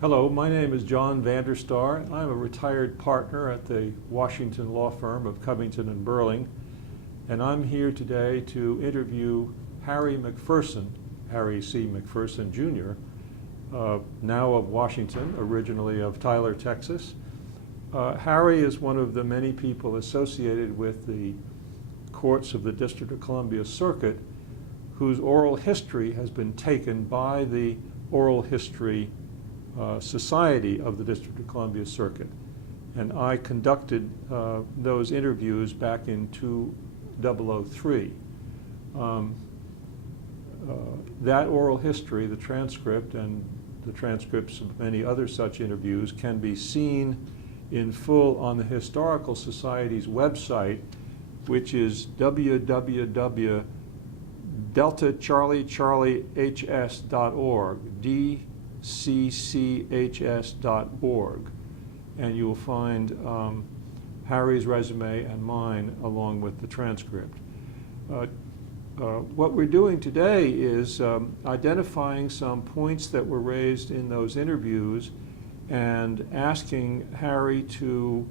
Hello, my name is John Vanderstar. I'm a retired partner at the Washington law firm of Covington and Burling, and I'm here today to interview Harry McPherson, Harry C. McPherson Jr., now of Washington, originally of Tyler, Texas. Harry is one of the many people associated with the courts of the District of Columbia Circuit whose oral history has been taken by the Oral History Society of the District of Columbia Circuit. And I conducted those interviews back in 2003. That oral history, the transcript, and the transcripts of many other such interviews can be seen in full on the Historical Society's website, which is www.deltacharliehs.org, dcchs.org, and you'll find Harry's resume and mine along with the transcript. What we're doing today is identifying some points that were raised in those interviews and asking Harry to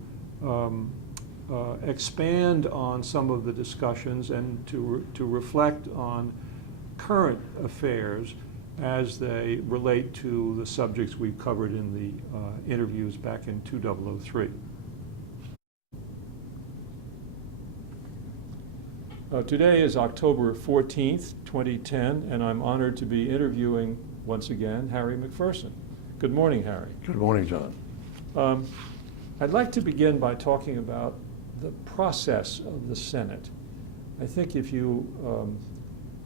expand on some of the discussions and to reflect on current affairs as they relate to the subjects we've covered in the interviews back in 2003. Today is October 14th, 2010, and I'm honored to be interviewing, once again, Harry McPherson. Good morning, Harry. Good morning, John. I'd like to begin by talking about the process of the Senate. I think if you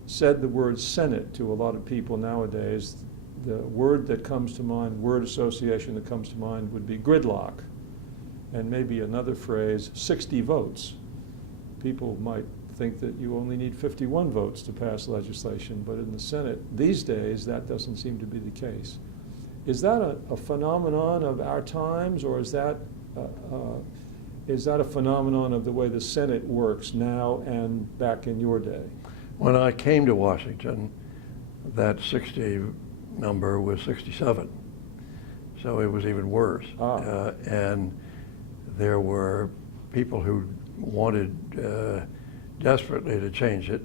said the word Senate to a lot of people nowadays, the word that comes to mind, word association that comes to mind would be gridlock, and maybe another phrase, 60 votes. People might think that you only need 51 votes to pass legislation, but in the Senate these days that doesn't seem to be the case. Is that a phenomenon of our times, or is that a phenomenon of the way the Senate works now and back in your day? When I came to Washington, that 60 number was 67, so it was even worse. And there were people who wanted desperately to change it.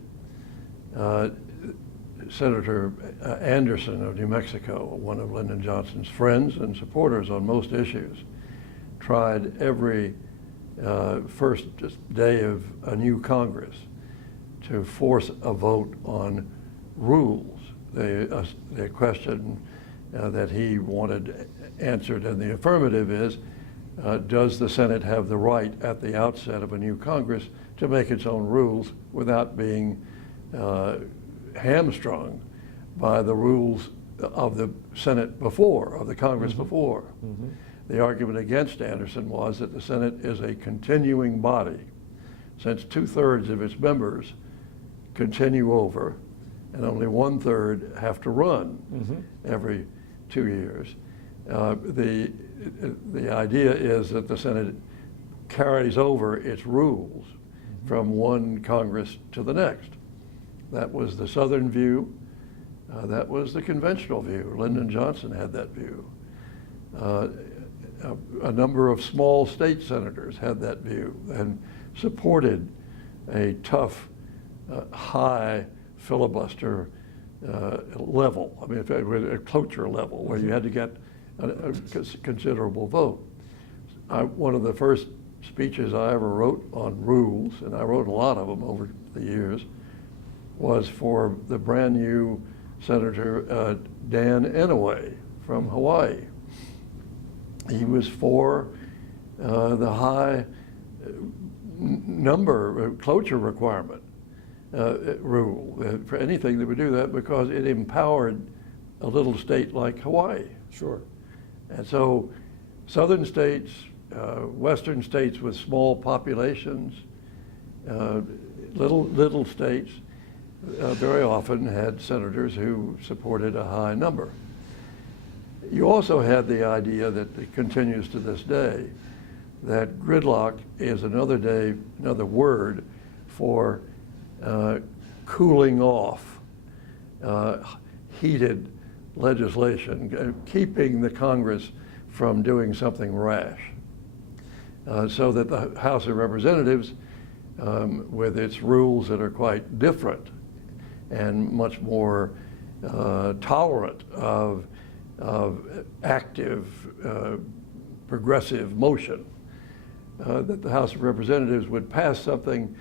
Senator Anderson of New Mexico, one of Lyndon Johnson's friends and supporters on most issues, tried every first day of a new Congress to force a vote on rules. The question that he wanted answered in the affirmative is, does the Senate have the right at the outset of a new Congress to make its own rules without being hamstrung by the rules of the Senate before, of the Congress before. The argument against Anderson was that the Senate is a continuing body. Since 2/3 of its members continue over and only 1/3 have to run every 2 years, the idea is that the Senate carries over its rules from one Congress to the next. That was the Southern view. That was the conventional view. Lyndon Johnson had that view. A number of small state senators had that view and supported a tough, high filibuster level. I mean, a cloture level where you had to get a considerable vote. One of the first speeches I ever wrote on rules, and I wrote a lot of them over the years, was for the brand new Senator Dan Inouye from Hawaii. He was for the high number cloture requirement rule for anything that would do that, because it empowered a little state like Hawaii. Sure. And so southern states, western states with small populations, little states, very often had senators who supported a high number. You also had the idea that it continues to this day, that gridlock is another word for cooling off heated legislation, keeping the Congress from doing something rash. So that the House of Representatives, with its rules that are quite different and much more tolerant of active, progressive motion, that the House of Representatives would pass something,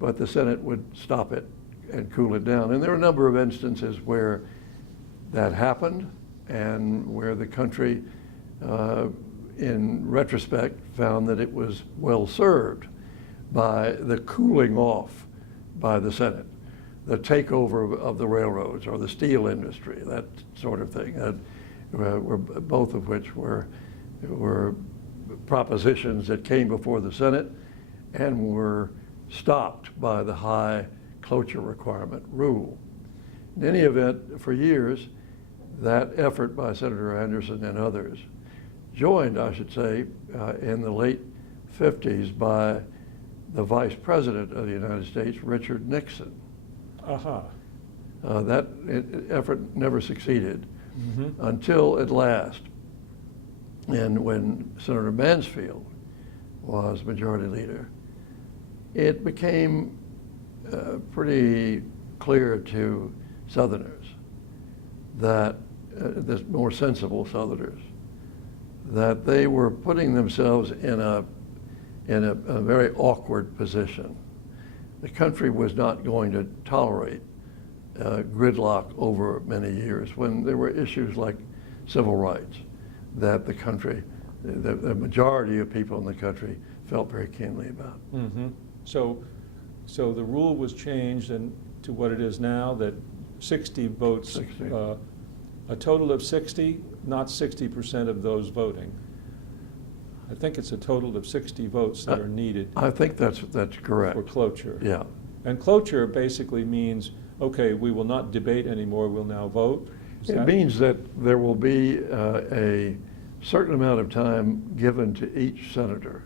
but the Senate would stop it and cool it down. And there are a number of instances where that happened and where the country, in retrospect, found that it was well served by the cooling off by the Senate, the takeover of the railroads or the steel industry, that sort of thing, both of which were propositions that came before the Senate and were stopped by the high cloture requirement rule. In any event, for years, that effort by Senator Anderson and others, joined, I should say, in the late 50s by the Vice President of the United States, Richard Nixon. That effort never succeeded until at last, and when Senator Mansfield was Majority Leader, it became pretty clear to Southerners that, the more sensible Southerners, that they were putting themselves in a very awkward position. The country was not going to tolerate gridlock over many years when there were issues like civil rights that the country, the majority of people in the country felt very keenly about. So the rule was changed and to what it is now, that 60 votes, 60. A total of 60, not 60% of those voting. I think it's a total of 60 votes that are needed. I think that's correct. For cloture. Yeah. And cloture basically means, okay, we will not debate anymore, we'll now vote. It means that there will be a certain amount of time given to each senator,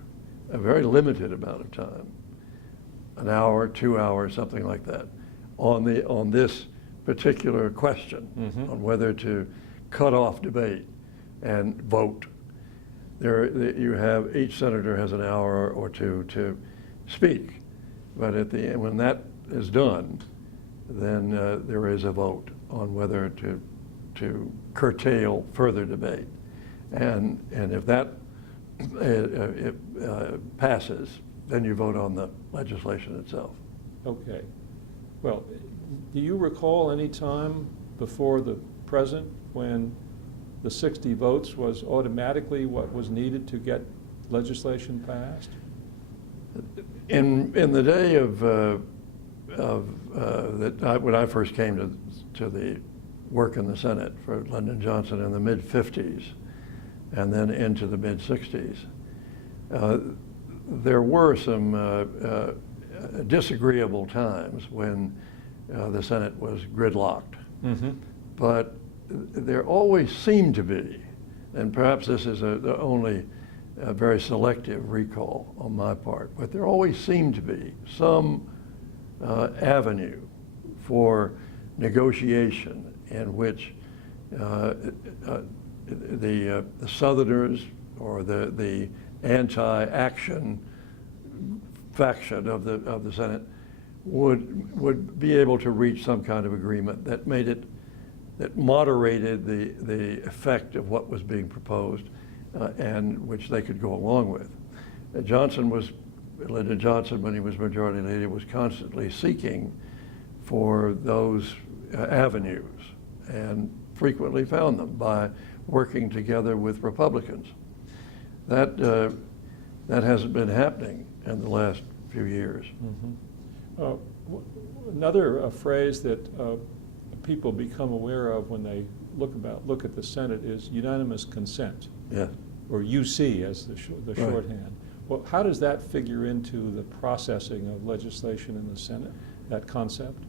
a very limited amount of time, an hour, 2 hours, something like that, on this particular question, on whether to cut off debate and vote. You have, each senator has an hour or two to speak, but at the end, when that is done, then there is a vote on whether to curtail further debate. And if that passes, then you vote on the legislation itself. Okay. Well, do you recall any time before the present when the 60 votes was automatically what was needed to get legislation passed? In the day of when I first came to the work in the Senate for Lyndon Johnson in the mid-50s and then into the mid-60s, there were some disagreeable times when the Senate was gridlocked. But there always seemed to be, and perhaps this is only a very selective recall on my part, but there always seemed to be some avenue for negotiation in which the Southerners or the anti-action faction of the Senate would be able to reach some kind of agreement that moderated the effect of what was being proposed and which they could go along with. Lyndon Johnson, when he was Majority Leader, was constantly seeking for those avenues and frequently found them by working together with Republicans. That hasn't been happening in the last few years. Another phrase that people become aware of when they look at the Senate is unanimous consent. Yes. Or UC as the shorthand. Well, how does that figure into the processing of legislation in the Senate, that concept?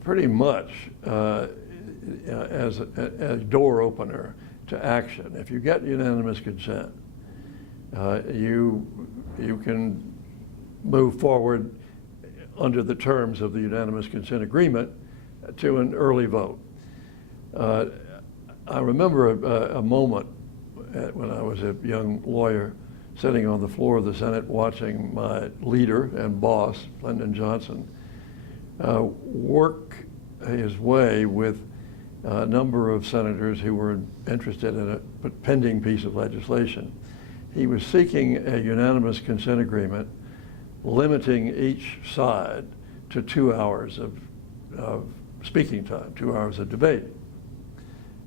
Pretty much as a door opener to action. If you get unanimous consent, you can move forward under the terms of the unanimous consent agreement to an early vote. I remember a moment when I was a young lawyer sitting on the floor of the Senate watching my leader and boss, Lyndon Johnson, work his way with a number of senators who were interested in a pending piece of legislation. He was seeking a unanimous consent agreement limiting each side to 2 hours of speaking time, 2 hours of debate.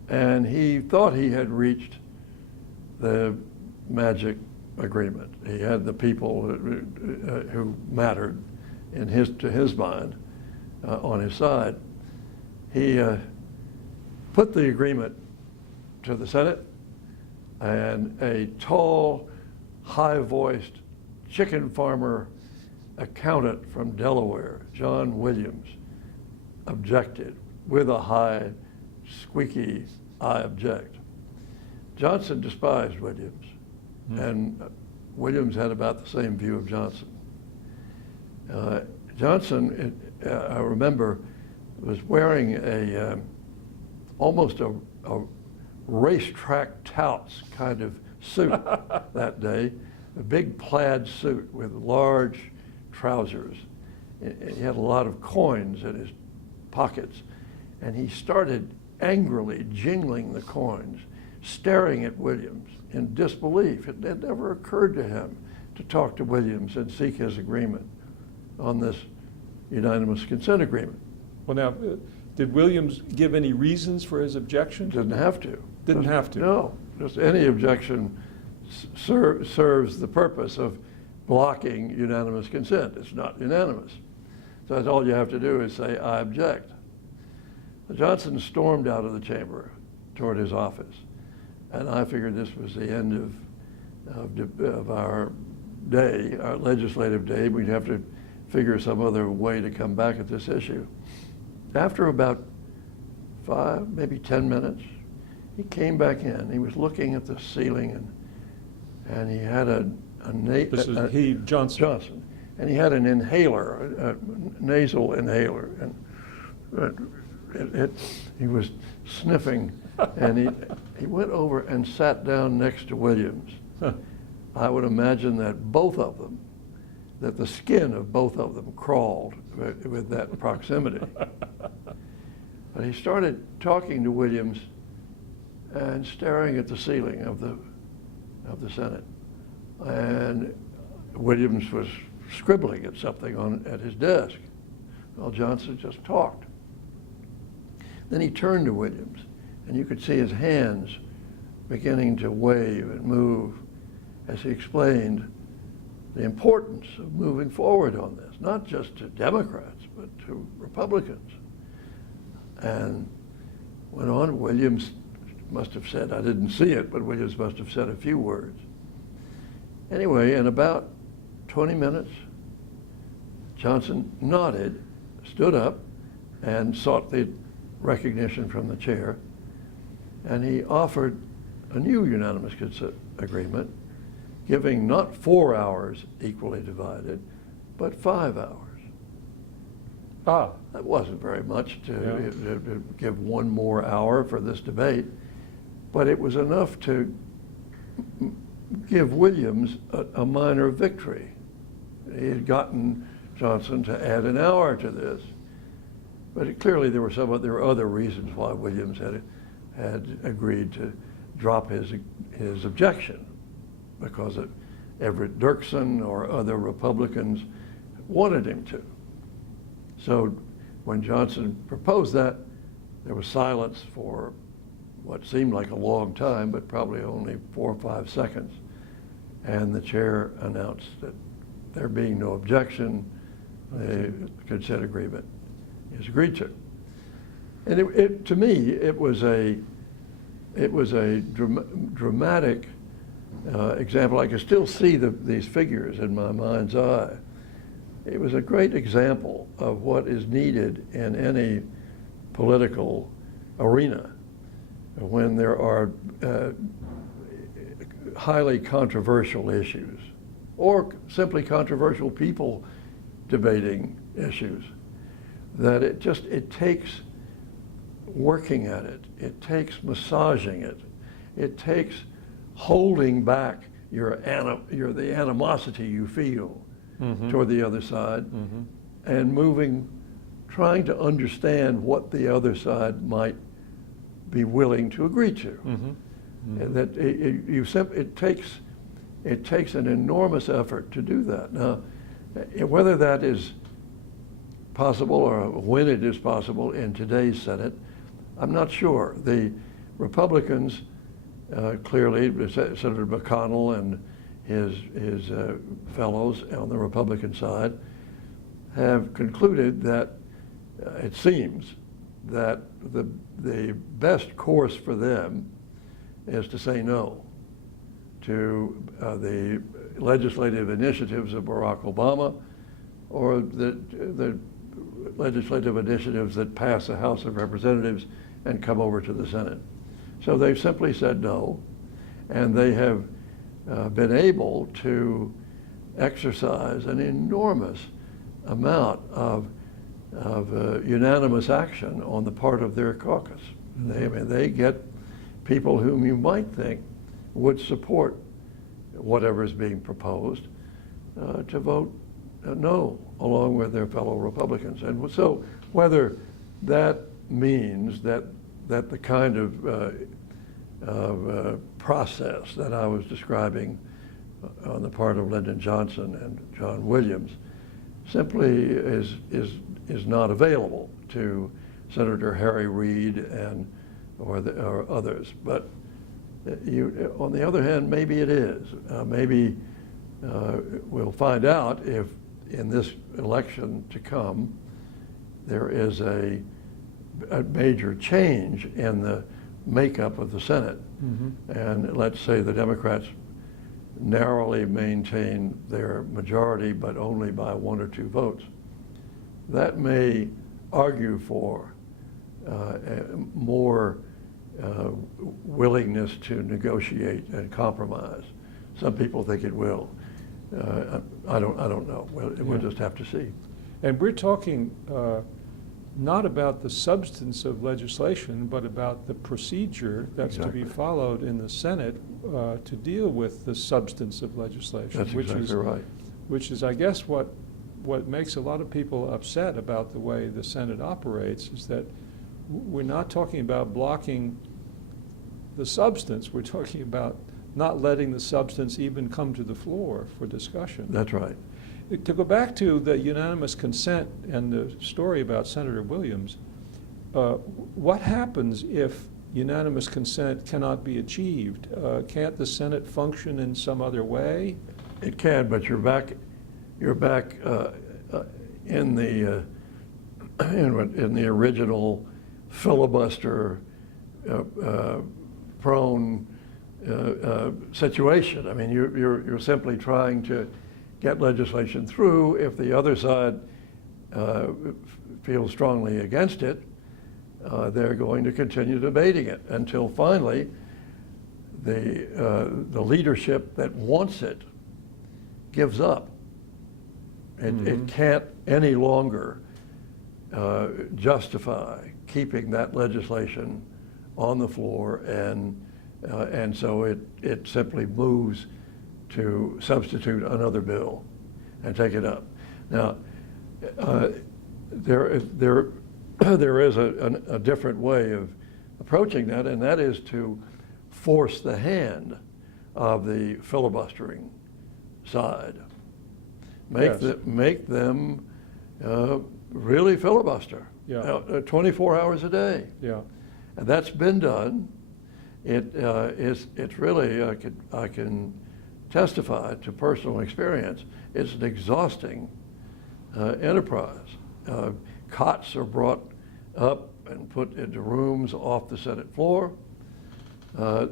And he thought he had reached the magic agreement. He had the people who mattered to his mind on his side. He put the agreement to the Senate, and a tall, high-voiced chicken farmer accountant from Delaware, John Williams, objected with a high, squeaky, "I object." Johnson despised Williams, and Williams had about the same view of Johnson. Johnson, I remember, was wearing almost a racetrack touts kind of suit that day, a big plaid suit with large trousers. He had a lot of coins in his pockets, and he started angrily jingling the coins, staring at Williams in disbelief. It had never occurred to him to talk to Williams and seek his agreement on this unanimous consent agreement. Well, now, did Williams give any reasons for his objection? Didn't have to. Didn't have to? No, just any objection serves the purpose of blocking unanimous consent. It's not unanimous. So that's all you have to do is say, "I object." Johnson stormed out of the chamber toward his office, and I figured this was the end of our day, our legislative day. We'd have to figure some other way to come back at this issue. After about 5, maybe 10 minutes, he came back in. He was looking at the ceiling, and he had Johnson, and he had an inhaler, a nasal inhaler, and he was sniffing, and he went over and sat down next to Williams. I would imagine that that the skin of both of them crawled with that proximity. But he started talking to Williams and staring at the ceiling of the Senate. And Williams was scribbling at something at his desk while Johnson just talked. Then he turned to Williams, and you could see his hands beginning to wave and move as he explained the importance of moving forward on this, not just to Democrats, but to Republicans. And went on. Williams must have said, I didn't see it, but Williams must have said a few words. Anyway, in about 20 minutes, Johnson nodded, stood up, and sought the recognition from the chair, and he offered a new unanimous consent agreement, giving not 4 hours equally divided, but 5 hours. That wasn't very much to give one more hour for this debate, but it was enough to give Williams a minor victory. He had gotten Johnson to add an hour to this, but clearly there were other reasons why Williams had agreed to drop his objection, because Everett Dirksen or other Republicans wanted him to. So when Johnson proposed that, there was silence for what seemed like a long time, but probably only 4 or 5 seconds. And the chair announced that there being no objection, the consent agreement is agreed to. And to me, it was a dramatic example. I can still see these figures in my mind's eye. It was a great example of what is needed in any political arena when there are highly controversial issues, or simply controversial people debating issues, that it takes working at it. It takes massaging it. It takes holding back the animosity you feel toward the other side, and trying to understand what the other side might be willing to agree to. And that it takes an enormous effort to do that. Now, whether that is possible or when it is possible in today's Senate, I'm not sure. The Republicans clearly, Senator McConnell and his fellows on the Republican side have concluded that it seems that the best course for them is to say no to the legislative initiatives of Barack Obama, or the legislative initiatives that pass the House of Representatives and come over to the Senate. So they've simply said no, and they have been able to exercise an enormous amount of unanimous action on the part of their caucus. They get people whom you might think would support whatever is being proposed to vote no, along with their fellow Republicans. And so whether that means that the kind of process that I was describing on the part of Lyndon Johnson and John Williams simply is not available to Senator Harry Reid or others. But on the other hand, maybe it is. Maybe we'll find out if in this election to come there is a major change in the makeup of the Senate. And let's say the Democrats narrowly maintain their majority, but only by 1 or 2 votes. That may argue for more willingness to negotiate and compromise. Some people think it will. I don't know. We'll just have to see. And we're talking not about the substance of legislation, but about the procedure that's to be followed in the Senate to deal with the substance of legislation. That's exactly right. Which is, I guess, what makes a lot of people upset about the way the Senate operates is that we're not talking about blocking the substance. We're talking about not letting the substance even come to the floor for discussion. That's right. To go back to the unanimous consent and the story about Senator Williams, what happens if unanimous consent cannot be achieved? Can't the Senate function in some other way? It can, but you're back in the original filibuster prone situation. I mean, you're simply trying to get legislation through. If the other side feels strongly against it, they're going to continue debating it until finally the leadership that wants it gives up. It can't any longer justify keeping that legislation on the floor, and so it simply moves to substitute another bill and take it up. Now, there is a different way of approaching that, and that is to force the hand of the filibustering side. Make them really filibuster. 24 hours a day. Yeah. And that's been done. It's really, I can testify to personal experience, it's an exhausting enterprise. Cots are brought up and put into rooms off the Senate floor. The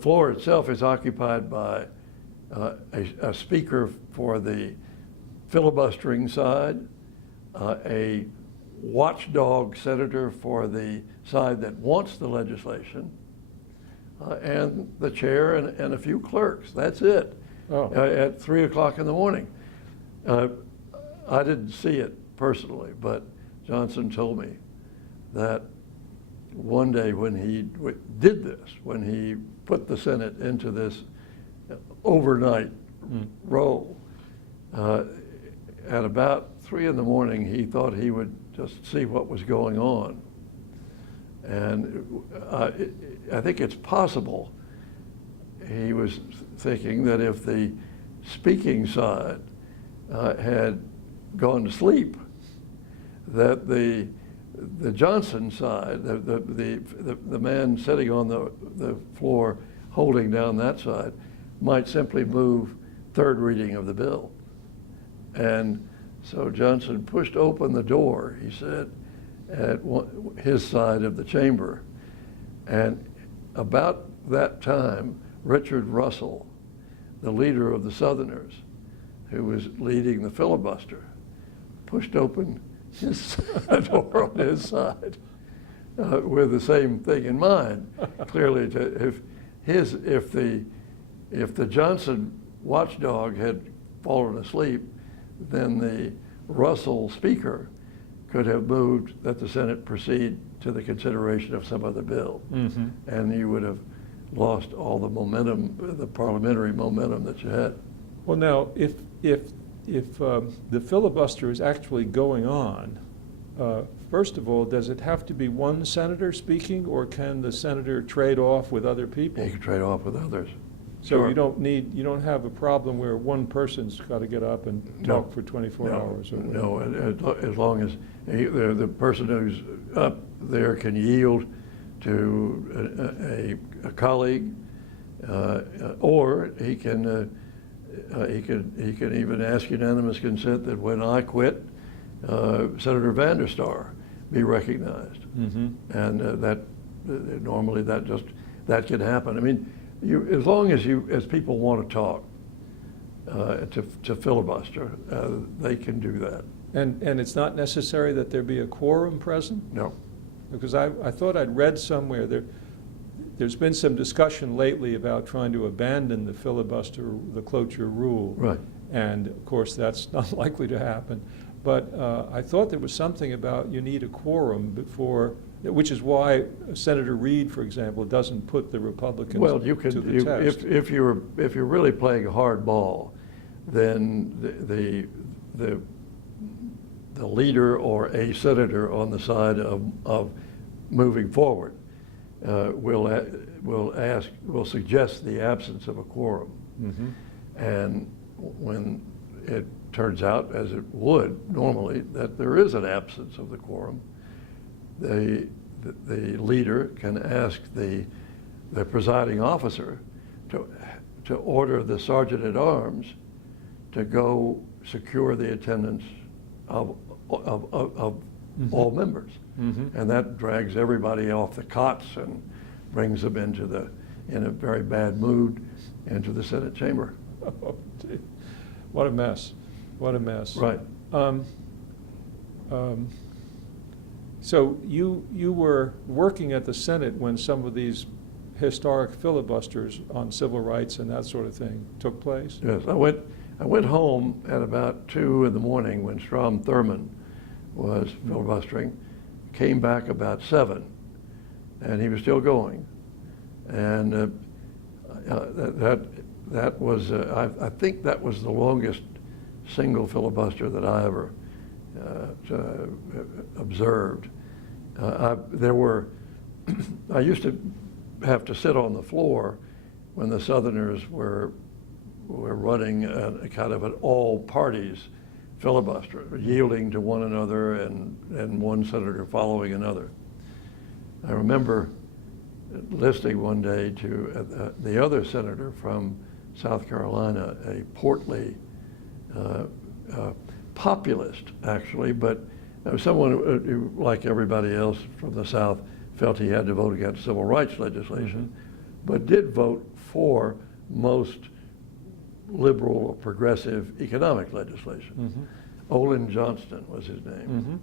floor itself is occupied by a speaker for the filibustering side, a watchdog senator for the side that wants the legislation, and the chair and a few clerks. That's it. At 3 o'clock in the morning. I didn't see it personally, but Johnson told me that one day when he did this, when he put the Senate into this overnight role, at about 3 in the morning, he thought he would just see what was going on. And I think it's possible he was thinking that if the speaking side had gone to sleep, that the Johnson side, the man sitting on the floor holding down that side, might simply move third reading of the bill. And so Johnson pushed open the door, he said, at his side of the chamber. And about that time, Richard Russell, the leader of the Southerners, who was leading the filibuster, pushed open his door on his side with the same thing in mind. Clearly, if the Johnson watchdog had fallen asleep, then the Russell speaker could have moved that the Senate proceed to the consideration of some other bill, and you would have lost all the momentum, the parliamentary momentum that you had. Well, now, if the filibuster is actually going on, first of all, does it have to be one senator speaking, or can the senator trade off with other people? He can trade off with others. So Sure. you don't have a problem where one person's got to get up and talk for 24 hours or whatever. No, as long as the person who's up there can yield to a colleague, or he can even ask unanimous consent that when I quit, Senator Vanderstar be recognized, and that normally that can happen. I mean, as long as people want to talk to filibuster, they can do that. And it's not necessary that there be a quorum present? No. Because I thought I'd read somewhere there's been some discussion lately about trying to abandon the filibuster, the cloture rule. Right. And of course, that's not likely to happen. But I thought there was something about you need a quorum before, which is why Senator Reid, for example, doesn't put the Republicans to the test. If you're really playing a hard ball, then the leader or a senator on the side of moving forward will suggest the absence of a quorum. And when it turns out, as it would normally, that there is an absence of the quorum, the leader can ask the presiding officer to order the sergeant at arms to go secure the attendance of all members, and that drags everybody off the cots and brings them in a very bad mood into the Senate chamber. Oh, gee. What a mess! What a mess! Right. So you were working at the Senate when some of these historic filibusters on civil rights and that sort of thing took place? Yes, I went home at about 2 in the morning when Strom Thurmond was filibustering, came back about 7, and he was still going. And that was, I think that was the longest single filibuster that I ever observed. I used to have to sit on the floor when the Southerners were running a kind of an all parties filibuster, yielding to one another and one senator following another. I remember listening one day to the other senator from South Carolina, a portly populist, actually, but someone who, like everybody else from the South, felt he had to vote against civil rights legislation, but did vote for most liberal or progressive economic legislation. Olin Johnston was his name.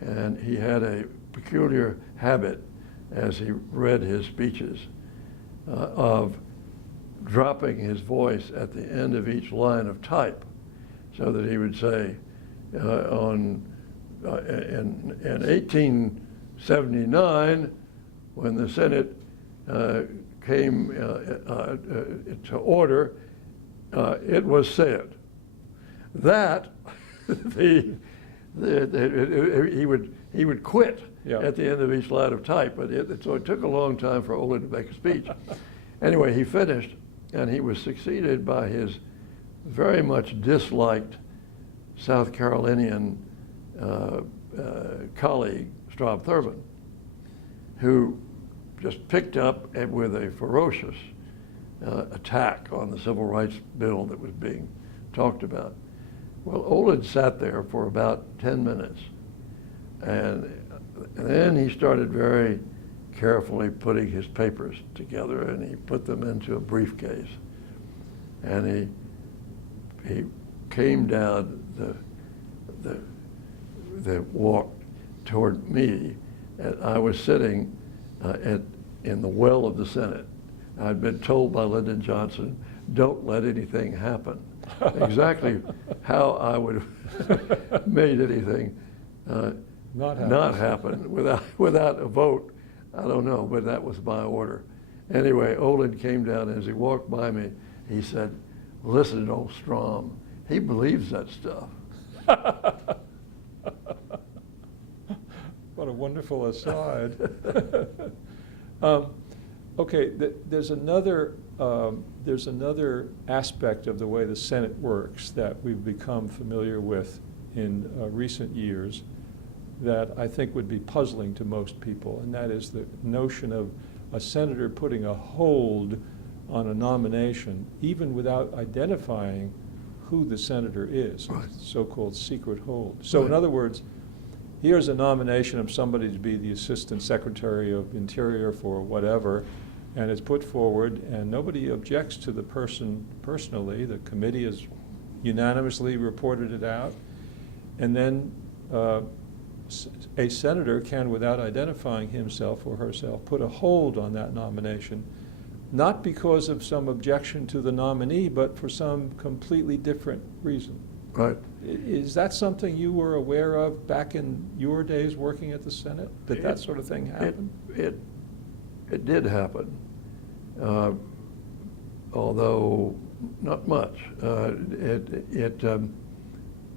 And he had a peculiar habit as he read his speeches of dropping his voice at the end of each line of type, so that he would say, on in 1879, when the Senate came to order, it was said that he would quit at the end of each line of type, so it took a long time for Olin to make a speech. Anyway, he finished, and he was succeeded by his very much disliked South Carolinian colleague, Strom Thurmond, who just picked up with a ferocious attack on the civil rights bill that was being talked about. Well, Olin sat there for about 10 minutes, and then he started very carefully putting his papers together, and he put them into a briefcase, and he came down the walk toward me, and I was sitting in the well of the Senate. I'd been told by Lyndon Johnson, don't let anything happen. Exactly how I would have made anything not happen without a vote, I don't know, but that was my order. Anyway, Olin came down, and as he walked by me, he said, listen to old Strom, he believes that stuff. What a wonderful aside. Okay, there's another aspect of the way the Senate works that we've become familiar with in recent years that I think would be puzzling to most people, and that is the notion of a senator putting a hold on a nomination even without identifying who the senator is, right. So-called secret hold. So right. In other words, here's a nomination of somebody to be the Assistant Secretary of Interior for whatever, and it's put forward, and nobody objects to the person personally. The committee has unanimously reported it out, and then a senator can, without identifying himself or herself, put a hold on that nomination, not because of some objection to the nominee, but for some completely different reason. Right. Is that something you were aware of back in your days working at the Senate, that sort of thing happened? It did happen, although not much.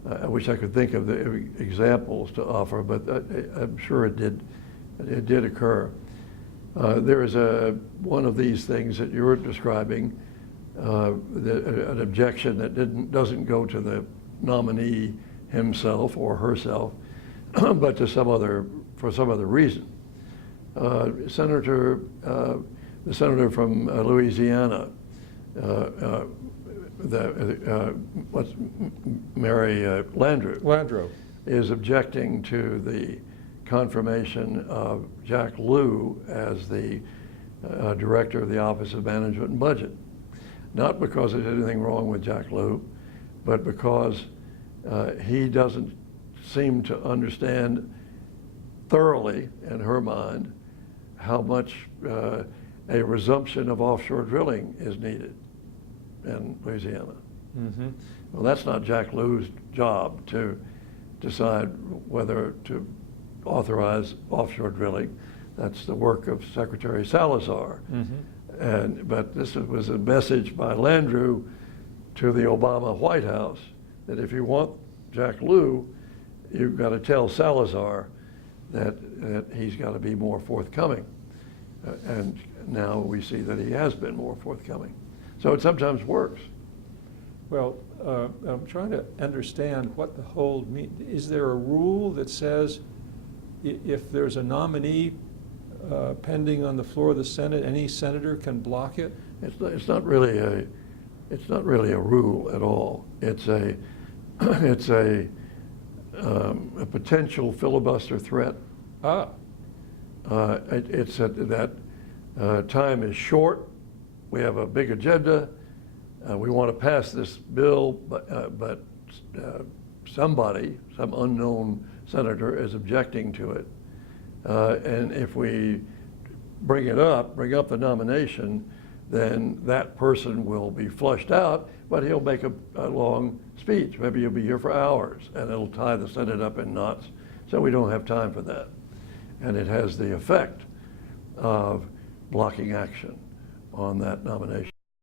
I wish I could think of the examples to offer, but I'm sure it did occur. There is one of these things that you're describing, an objection that doesn't go to the nominee himself or herself, but to for some other reason. The senator from Louisiana, Mary Landrieu, is objecting to the confirmation of Jack Lew as the director of the Office of Management and Budget. Not because there's anything wrong with Jack Lew, but because he doesn't seem to understand thoroughly, in her mind, how much a resumption of offshore drilling is needed in Louisiana. Mm-hmm. Well, that's not Jack Lew's job to decide whether to authorize offshore drilling. That's the work of Secretary Salazar. Mm-hmm. But this was a message by Landrieu to the Obama White House that if you want Jack Lew, you've got to tell Salazar that he's got to be more forthcoming. And now we see that he has been more forthcoming. So it sometimes works. Well, I'm trying to understand what the hold means. Is there a rule that says if there's a nominee pending on the floor of the Senate, any senator can block it? It's not really a rule at all. It's a potential filibuster threat. It's that time is short. We have a big agenda. We want to pass this bill, but somebody, some unknown senator, is objecting to it. And if we bring up the nomination, then that person will be flushed out, but he'll make a long speech. Maybe he'll be here for hours, and it'll tie the Senate up in knots So we don't have time for that. And it has the effect of blocking action on that nomination.